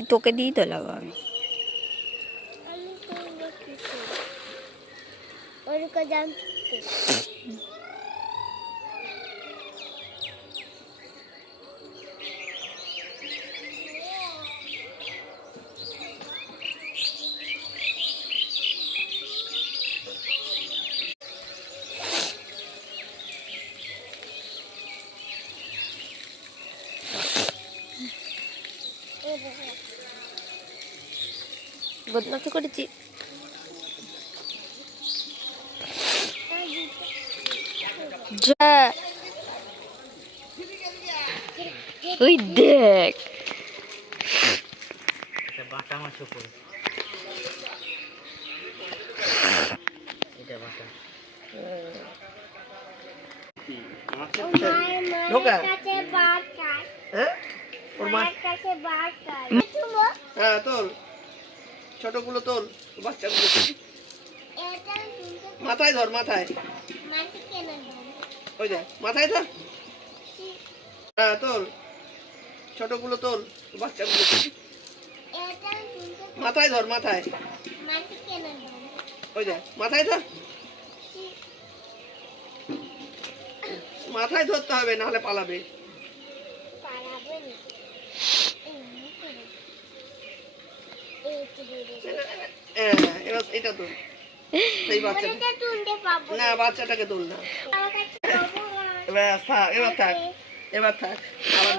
তোকে দিই তো লাগাবো আমি। বদমাশি করেছি। ওই দেখ বাটা মাছ উপরে এটা বাটা ঢোকা হ্যাঁ ওর মা হ্যাঁ তোল ছোটগুলো তোল বাচ্চাগুলো মাথায় ধর মাথায় ওই দেখ মাথায় ধর হ্যাঁ তোল ছোটগুলো তোল বাচ্চাগুলো মাথায় ধর মাথায় ওই দেখ মাথায় ধর মাথায় ধরতে হবে নাহলে পালাবে এবার এটা তোল এই বাচ্চাটা না বাচ্চাটাকে তোল না এবার থাক এবার থাক আবার